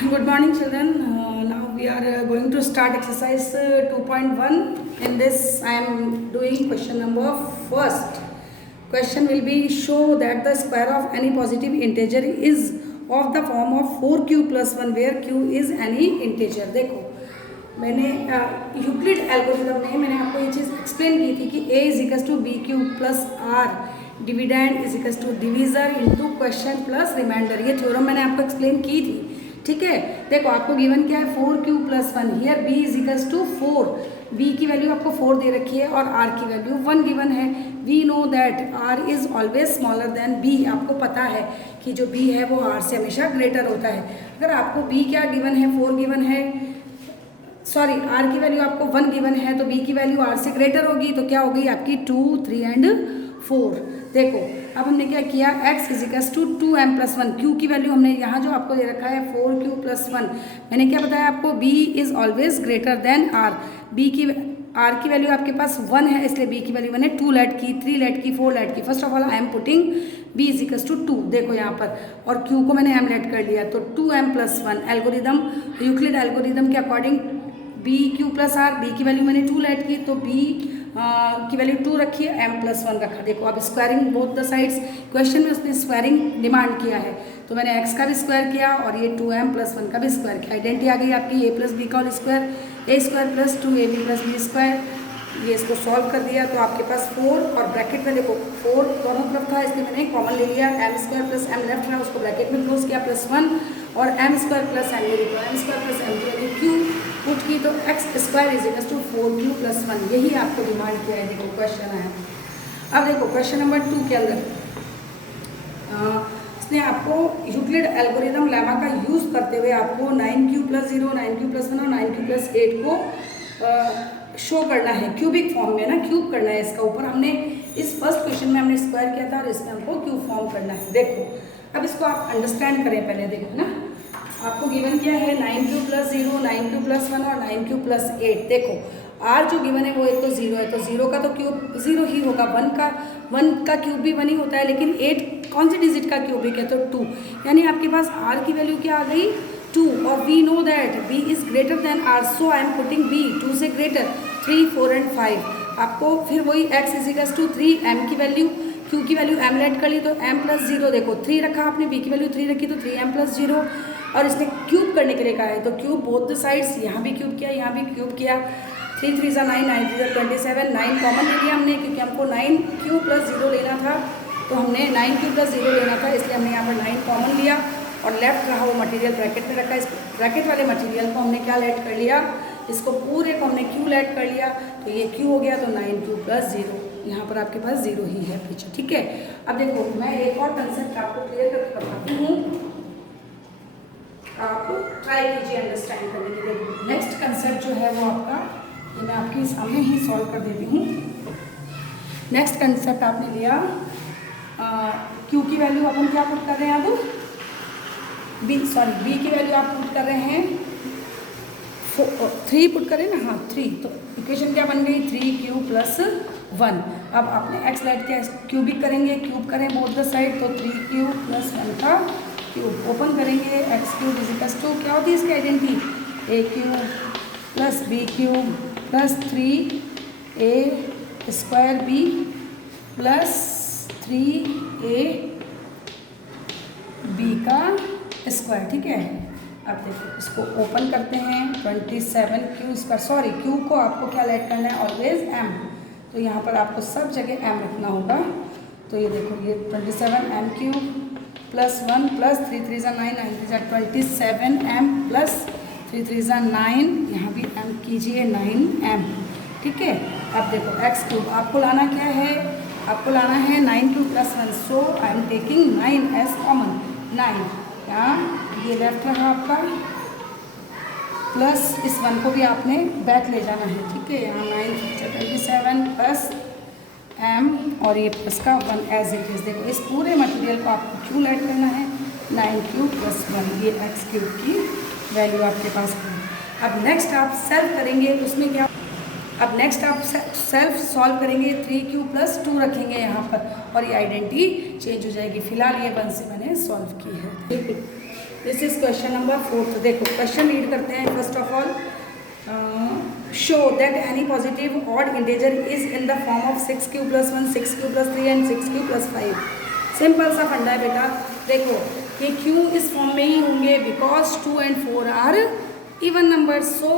Good morning, children. Now we are going to start exercise 2.1. In this, I am doing question number first. Question will be show that the square of any positive integer is of the form of 4q plus 1 where q is any integer. देखो मैंने Euclid algorithm में मैंने आपको ये चीज़ explain की थी कि a is equals to B Q plus R dividend is equals to divisor into question plus reminder. ये थ्योरम मैंने आपको एक्सप्लेन की थी. ठीक है, देखो आपको गिवन क्या है 4q plus 1. Here b is equals to 4. b की वैल्यू आपको 4 दे रखी है और r की वैल्यू 1 गिवन है. We know that r is always smaller than b. आपको पता है कि जो b है वो r से हमेशा ग्रेटर होता है. अगर आपको b क्या गिवन है, 4 गिवन है, सॉरी r की वैल्यू आपको 1 गिवन है तो b की वैल्यू r से ग्रेटर होगी. तो क्या हो गई आपकी 2, 3 एंड 4. देखो अब हमने क्या किया, x is equals to 2m plus 1. q की वैल्यू हमने यहाँ जो आपको दे रखा है 4q प्लस 1. मैंने क्या बताया आपको, b is always greater than r. r की वैल्यू आपके पास 1 है इसलिए b की वैल्यू मैंने 2 लेट की, 3 लेट की, 4 लेट की. First of all I am putting b is equals to 2. देखो यहाँ पर, और q को मैंने m लेट कर लिया तो 2m plus 1. Algorithm Euclid algorithm के according B Q plus R, B की वैल्यू मैंने 2 लेट की तो बी की वैल्यू 2 रखी है, m प्लस 1 रखा. देखो अब squaring both the sides, question में उसने स्क्वायरिंग डिमांड किया है तो मैंने x का भी स्क्वायर किया और ये 2m प्लस 1 का भी स्क्वायर किया. आइडेंटिटी आ गई आपकी a प्लस बी का whole square, a square plus 2ab plus B square. ये इसको सॉल्व कर दिया तो आपके पास 4 और ब्रैकेट में देखो 4 दोनों तरफ था इसलिए मैंने कॉमन ले लिया. m square plus m left रहा उसको ब्रैकेट में क्लोज किया प्लस 1 और m स्क्वायर प्लस m ले लिया. m स्क्वायर प्लस m की वैल्यू q पुट की तो x square is equal to 4q plus 1. यही आपको डिमांड किया है. देखो क्वेश्चन आया. अब देखो क्वेश्चन नंबर 2 के अंदर इसने आपको यूक्लिड एल्गोरिथम लेमा का यूज़ करते हुए आपको 9q प्लस 0, 9q प्लस 1 और 9q प्लस 8 को शो करना है क्यूबिक फॉर्म में ना, क्यूब करना है इसका ऊपर. हमने इस फर्स्ट क्वेश्चन में हमने स्क्वायर किया था और इसमें हमको क्यूब फॉर्म करना है. देखो अब इसको आप अंडरस्टैंड करें पहले. देखो ना आपको गिवन क्या है 9q प्लस 0, 9q प्लस 1 और 9q प्लस 8. देखो r जो गिवन है वो एक तो 0 है तो 0 का तो क्यूब 0 ही होगा, 1 का क्यूब भी 1 ही होता है, लेकिन 8 कौन सी डिजिट का क्यूबिक है तो 2. यानी आपके पास r की वैल्यू क्या आ गई 2 और we know that b is greater than r so I am putting b 2 से ग्रेटर 3, 4 एंड 5. आपको फिर वही x is equals to 3, m की वैल्यू q की वैल्यू m लेट कर ली तो m प्लस 0. देखो 3 रखा आपने, b की वैल्यू 3 रखी तो 3m प्लस 0 और इसने क्यूब करने के लिए कहा है तो क्यूब बोथ द साइड्स, यहाँ भी क्यूब किया यहाँ भी क्यूब किया. 3 3 9, 9 3 27, 9 कॉमन ले लिया हमने क्योंकि हमको 9q प्लस 0 लेना था तो हमने 9q प्लस 0 लेना था इसलिए हमने यहाँ पर 9 कॉमन लिया और लेफ्ट रहा वो मटेरियल ब्रैकेट में रखा. इस ब्रैकेट वाले मटेरियल को हमने क्या लेट कर लिया, इसको पूरे को हमने q लेट कर लिया तो ये q हो गया तो 9q प्लस 0. यहाँ पर आपके पास 0 ही है पीछे. ठीक है, अब देखो मैं एक और कंसेप्ट आपको क्लियर करके बताती हूँ, आप ट्राई कीजिए अंडरस्टैंड करने के लिए. नेक्स्ट कंसेप्ट जो है वो आपका ये मैं आपके सामने ही सॉल्व कर देती हूँ. नेक्स्ट कंसेप्ट आपने लिया q की वैल्यू अपन क्या पुट कर रहे हैं, अब b की वैल्यू आप पुट कर रहे हैं 3 पुट करें ना, हाँ 3. तो इक्वेशन क्या बन गई 3q प्लस 1. अब आपने x लेट के क्यूबिक करेंगे, क्यूब करें बोथ द साइड तो 3q प्लस 1 का क्यूब. ओपन करेंगे x cube is equals to क्या होती है इसकी identity a cube plus b cube plus 3a square b plus 3a b का स्क्वायर. ठीक है, अब देखो इसको ओपन करते हैं 27q स्क्वायर, सॉरी q को आपको क्या लेट करना है ऑलवेज m, तो यहाँ पर आपको सब जगह m रखना होगा. तो ये देखो ये 27m cube plus 1 plus 3 3 9, 9 3 27m plus 3 3 9, यहाँ भी m कीजिए 9m. ठीक है, अब देखो x क्यूब आपको लाना क्या है, आपको लाना है 9q plus 1 so I am taking 9 as common. 9 यहाँ ये लेफ्ट रहा आपका प्लस इस 1 को भी आपने बैक ले जाना है. ठीक है, यहाँ 9 27 प्लस m और ये प्लस का 1 एज इट इज़. देखो इस पूरे मटेरियल को आपको क्यों ऐड करना है 9q प्लस 1, ये x क्यूब की वैल्यू आपके पास है. अब नेक्स्ट आप सेल्फ करेंगे उसमें क्या, अब नेक्स्ट आप सेल्फ सॉल्व करेंगे, 3q + 2 रखेंगे यहाँ पर और ये आइडेंटिटी चेंज हो जाएगी। फिलहाल ये 1 से मैंने सॉल्व की है। बिल्कुल, दिस इज क्वेश्चन नंबर 4। तो देखो क्वेश्चन रीड करते हैं। First of all, show that any positive odd integer is in the form of 6q + 1, 6q + 3 and 6q + 5। Simple सा फंडा है बेटा। देखो ये q इस फॉर्म में ही होंगे because 2 and 4 are even numbers, so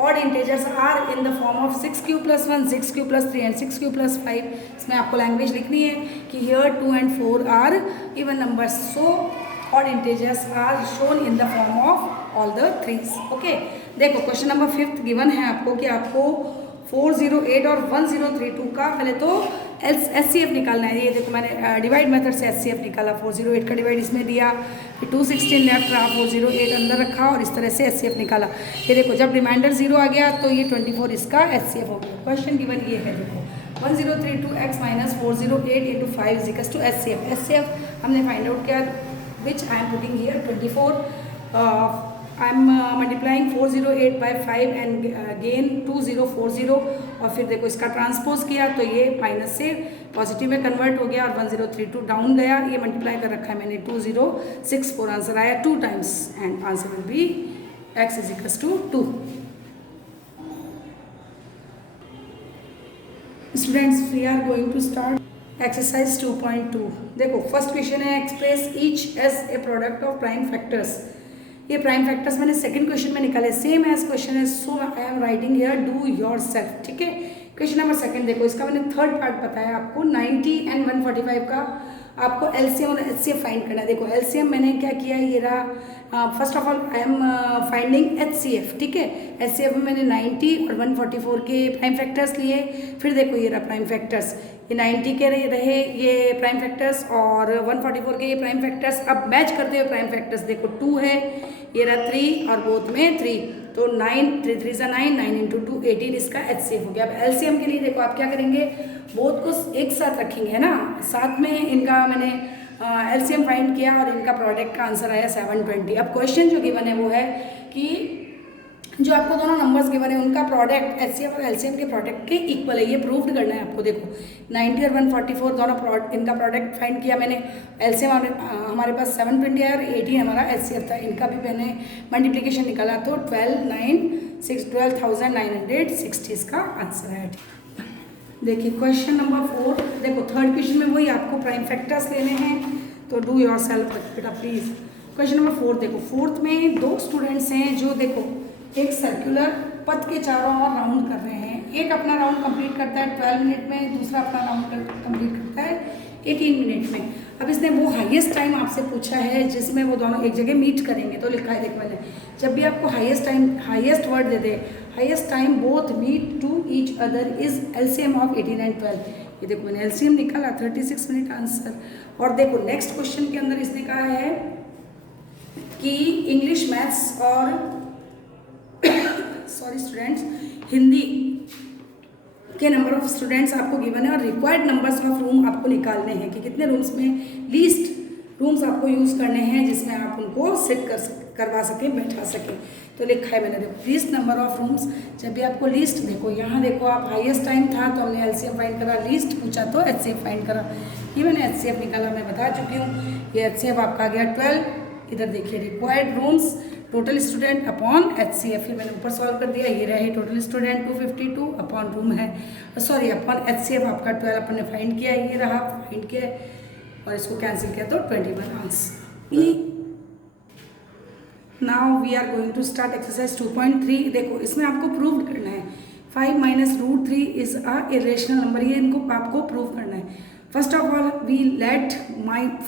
odd integers are in the form of 6q + 1, 6q + 3 and 6q + 5। इसमें आपको लैंग्वेज लिखनी है कि here 2 and 4 are even numbers, so odd integers are shown in the form of all the 3s। Okay, देखो question number 5 given है आपको कि आपको 408 और 1032 का पहले तो HCF निकालना है। ये देखो मैंने डिवाइड मेथड से HCF निकाला। 408 का डिवाइड इसमें दिया, फिर 216 लेफ्ट रहा, 408 अंदर रखा और इस तरह से HCF निकाला। ये देखो जब रिमाइंडर 0 आ गया तो ये 24 इसका HCF हो गया। क्वेश्चन गिवन ये है, देखो 1032x - 408 × 5 = HCF। HCF हमने फाइंड आउट किया, which I am putting here 24। I am multiplying 408 by 5 and again 2040 और फिर देखो इसका ट्रांसपोज किया तो ये माइनस से पॉजिटिव में कन्वर्ट हो गया और 1032 डाउन गया। ये मल्टीप्लाई कर रखा है मैंने, 2064 आंसर आया 2 times and answer will be x = 2। Students, we are going to start exercise 2.2। देखो फर्स्ट क्वेश्चन है, express each as a product of prime factors. ये प्राइम फैक्टर्स मैंने सेकंड क्वेश्चन में निकाले, सेम एज क्वेश्चन है, so I am writing here do yourself. ठीक है, question number second देखो, इसका मैंने थर्ड पार्ट बताया आपको। 90 and 145 का आपको LCM और HCF फाइंड करना है। देखो LCM मैंने क्या किया, ये रहा। First of all I am finding HCF। ठीक है, HCF में मैंने 90 और 144 के प्राइम फैक्टर्स लिए। फिर देखो ये रहा प्राइम फैक्टर्स, ये 90 के रहे ये प्राइम फैक्टर्स और 144 के ये प्राइम फैक्टर्स। अब मैच करते हुए प्राइम फैक्टर्स देखो 2 है, ये रहा 3 और बोथ में 3, तो 9 3 3 = 9, 9 × 2 18 इसका HCF हो गया। अब LCM के लिए देखो आप क्या करेंगे, बोथ को एक साथ रखेंगे, है ना, साथ में इनका मैंने LCM फाइंड किया और इनका प्रोडक्ट का आंसर आया 720। अब क्वेश्चन जो गिवन है वो है कि जो आपको दोनों नंबर्स गिवन है उनका प्रोडक्ट HCF और LCM के प्रोडक्ट के इक्वल है, ये प्रूव्ड करना है आपको। देखो 90 और 144 दोनों इनका प्रोडक्ट फाइंड किया मैंने। LCM हमारे पास 720 है और 18 हमारा HCF था। इनका भी मैंने मल्टीप्लिकेशन निकाला तो 12,960 इसका आंसर है। देखिए क्वेश्चन नंबर 4, देखो थर्ड क्वेश्चन में वही आपको प्राइम फैक्टर्स लेने हैं, तो डू योर सेल्फ बेटा प्लीज। क्वेश्चन नंबर 4 देखो, फोर्थ में 2 स्टूडेंट्स हैं जो देखो एक सर्कुलर पथ के चारों ओर राउंड कर रहे हैं। एक अपना राउंड कंप्लीट करता है 12 मिनट में, दूसरा अपना राउंड कंप्लीट करता है 18 मिनट में। अब इसने वो हाईएस्ट टाइम आपसे पूछा है जिसमें वो दोनों एक जगह मीट करेंगे। तो लिखा है देखो मैंने, जब भी आपको हाईएस्ट वर्ड दे दे, highest time both meet to each other is LCM of 18 and 12। ये देखो मैंने LCM निकाला 36 मिनट आंसर। और देखो नेक्स्ट क्वेश्चन के अंदर इसने कहा है कि इंग्लिश, मैथ्स और सॉरी स्टूडेंट्स, हिंदी के नंबर ऑफ स्टूडेंट्स आपको गिवन है और रिक्वायर्ड नंबर्स ऑफ रूम आपको निकालने हैं कि कितने रूम्स में लीस्ट रूम्स आपको यूज़ करने हैं जिसमें आप उनको सेट करवा सकें, बैठा सकें। तो लिखा है मैंने देखो लीस्ट नंबर ऑफ रूम्स। जब भी आपको लीस्ट देखो, यहाँ देखो आप हाईएस्ट टाइम था तो हमने LCM फाइंड करा, लीस्ट पूछा तो HCF फाइंड करा। ये मैंने HCF निकाला, मैं बता चुकी हूँ। ये HCF आपका आ गया 12। इधर देखिए required rooms total student upon HCF, ये मैंने ऊपर सॉल्व कर दिया। ये रहे टोटल स्टूडेंट 252 अपॉन रूम है, सॉरी अपॉन HCF आपका 12 अपन ने फाइंड किया, ये रहा फाइंड किया और इसको कैंसिल किया तो 21 answer. Now we are going to start exercise 2.3। देखो इसमें आपको प्रूव करना है 5 - √3 इज अ इरेशनल नंबर। ये इनको आपको प्रूव करना है। First of all we let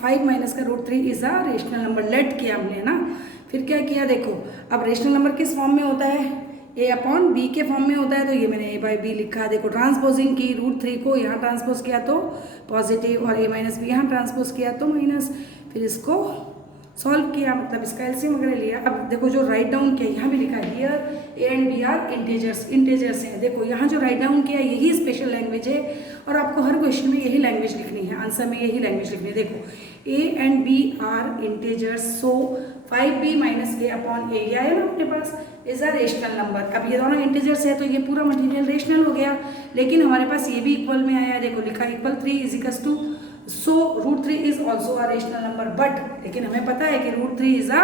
5 - √3 is a rational number. Let किया हमने ना, फिर क्या किया देखो, अब रेशनल नंबर किस फॉर्म में होता है, A/B के फॉर्म में होता है, तो ये मैंने A/B लिखा। देखो ट्रांसपोजिंग की, √3 को यहाँ ट्रांसपोज किया तो पॉजिटिव और A - B यहाँ ट्रांसपोज किया तो माइनस। फिर इसको सॉल्व किया, मतलब इसका LCM वगैरह लिया। अब देखो जो राइट डाउन किया, यहाँ भी लिखा है here A and B are integers हैं। देखो यहाँ जो राइट डाउन किया यही स्पेशल लैंग्वेज है और आपको हर क्वेश्चन में यही लैंग्वेज लिखनी है, आंसर में यही लैंग्वेज लिखनी है। देखो A and B are integers, so 5b minus a upon a गया है ना अपने पास, इज अ रेशनल नंबर। अब ये दोनों इंटीजर्स है तो ये पूरा मटेरियल रेशनल हो गया, लेकिन हमारे पास ये भी इक्वल में आया, देखो लिखा equal 3 is equal to, so √3 is also a rational number, but लेकिन हमें पता है कि √3 is a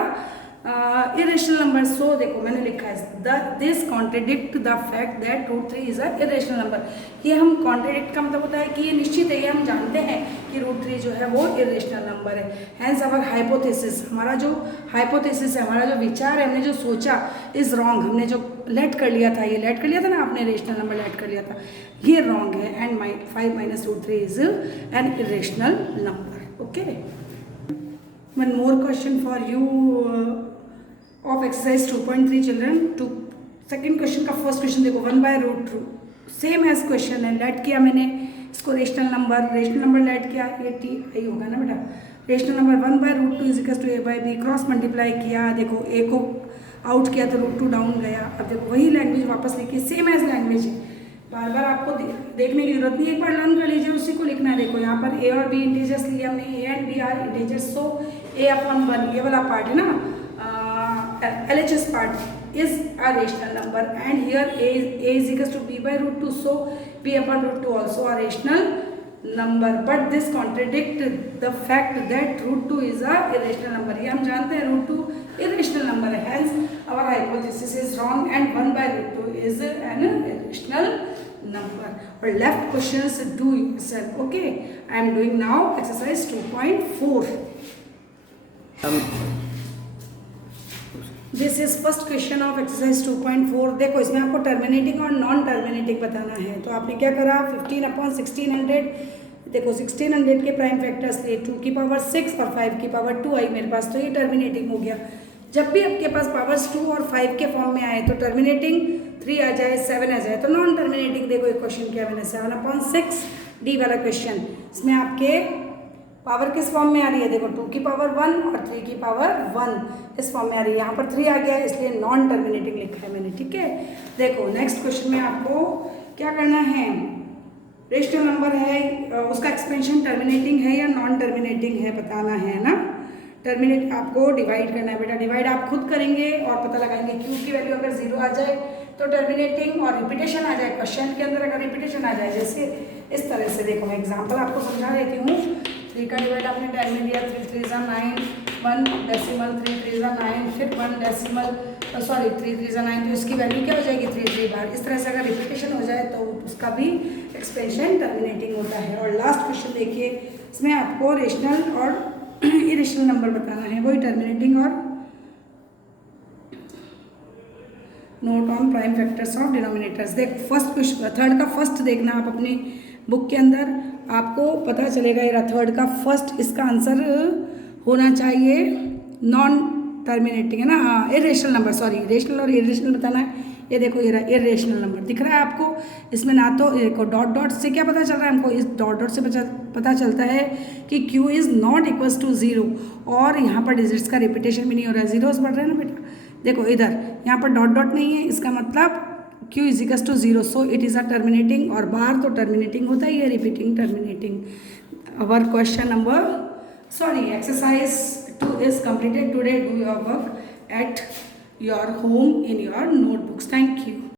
irrational number. So देखो मैंने लिखा है this contradict the fact that √3 is a irrational number. ये हम कॉन्ट्रडिक्ट का मतलब होता है कि ये निश्चित है, ये हम जानते हैं कि √3 जो है वो इरेशनल नंबर है। हैंस अवर हाइपोथेसिस, हमारा जो हाइपोथेसिस है, हमारा जो विचार है, हमने जो सोचा इज रॉन्ग, हमने जो लेट कर लिया था, ये लेट कर लिया था ना आपने, रेशनल नंबर लेट कर लिया था, ये रॉन्ग है, and 5 minus √3 is an irrational number. Okay, one more question for you of exercise 2.3 children। Two second question का फर्स्ट क्वेश्चन देखो, 1/√2 सेम एज क्वेश्चन है, लेट किया मैंने इसको रेशनल नंबर लेट किया, ये टी आई होगा ना बेटा, rational number 1/√2 is equal to a/b, cross multiply किया, देखो a को आउट किया तो √2 डाउन गया। अब देखो वही लैंग्वेज वापस लिखी, सेम एज लैंग्वेज है, बार बार आपको देखने की जरूरत नहीं, एक बार लर्न कर लीजिए, उसी को लिखना है। देखो यहाँ पर a और b इंटीजर्स लिए हमने, a and b are integers, so a/1 ये वाला पार्ट है ना, LHS part is a rational number, and here a is equals to b/√2, so b/√2 also a rational number, but this contradict the fact that √2 is a irrational number। ये हम जानते हैं √2 irrational number है, hence our hypothesis is wrong and 1/√2 is an irrational number। और left questions do yourself। Okay, I am doing now exercise 2.4। This is first question of exercise 2.4। देखो इसमें आपको terminating और नॉन टर्मिनेटिंग बताना है, तो आपने क्या करा, 15/1600, देखो 1600 के प्राइम फैक्टर्स लिए 2 की पावर 6 और 5 की पावर 2 आई मेरे पास, तो ये टर्मिनेटिंग हो गया। जब भी आपके पास पावर्स 2 और 5 के फॉर्म में आए तो टर्मिनेटिंग 3 आ जाए, 7 आ जाए, तो नॉन टर्मिनेटिंग देखो एक क्वेश्चन किया मैंने 7/6 डी वाला क्वेश्चन, इसमें आपके पावर किस फॉर्म में आ रही है, देखो 2 की पावर 1 और 3 की पावर 1 इस फॉर्म में आ रही है, यहाँ पर 3 आ गया है इसलिए नॉन टर्मिनेटिंग लिखा है मैंने। ठीक है, देखो नेक्स्ट क्वेश्चन में आपको क्या करना है, रेशनल नंबर है, उसका एक्सपेंशन टर्मिनेटिंग है या नॉन टर्मिनेटिंग है बताना है ना। टर्मिनेट आपको डिवाइड करना है बेटा, डिवाइड आप खुद करेंगे और पता लगाएंगे, क्यू की वैल्यू अगर 0 आ जाए तो टर्मिनेटिंग, और रिपीटेशन आ जाए क्वेश्चन के अंदर, अगर रिपीटेशन आ जाए जैसे इस तरह से, देखो मैं एग्जाम्पल आपको समझा देती हूँ। 3 का डिवाइड आपने 10 में दिया, 3 3 9, 1 डेसिमल, 3 3 9, फिर 1 डेसिमल, सॉरी 3 3 9, तो इसकी वैल्यू क्या हो जाएगी 3 3 बार। इस तरह से अगर रिपीटेशन हो जाए तो उसका भी एक्सपेंशन टर्मिनेटिंग होता है। और लास्ट क्वेश्चन देखिए, इसमें आपको रेशनल और इरेशनल नंबर बताना है, वही टर्मिनेटिंग और note on prime factors of denominators. देख फर्स्ट क्वेश्चन, थर्ड का फर्स्ट देखना आप अपनी बुक के अंदर, आपको पता चलेगा ये थर्ड का फर्स्ट, इसका आंसर होना चाहिए नॉन टर्मिनेटिंग है ना, हाँ इरेशनल नंबर, सॉरी रेशनल और इरेशनल बताना है। ये देखो ये रहा इरेशनल नंबर दिख रहा है आपको, इसमें ना तो देखो डॉट डॉट से क्या पता चल रहा है हमको, इस डॉट डॉट से पता चलता है कि q is not equals to 0, और यहाँ पर डिजिट्स का रिपीटेशन भी नहीं हो रहा है, जीरोस बढ़ रहे हैं ना बेटा। देखो इधर यहाँ पर डॉट डॉट नहीं है, इसका मतलब q is equals to 0, so it is a terminating, और बाहर तो टर्मिनेटिंग होता ही है, repeating terminating. Our question number, sorry exercise 2 is completed today. Do your work at your home in your notebooks. Thank you.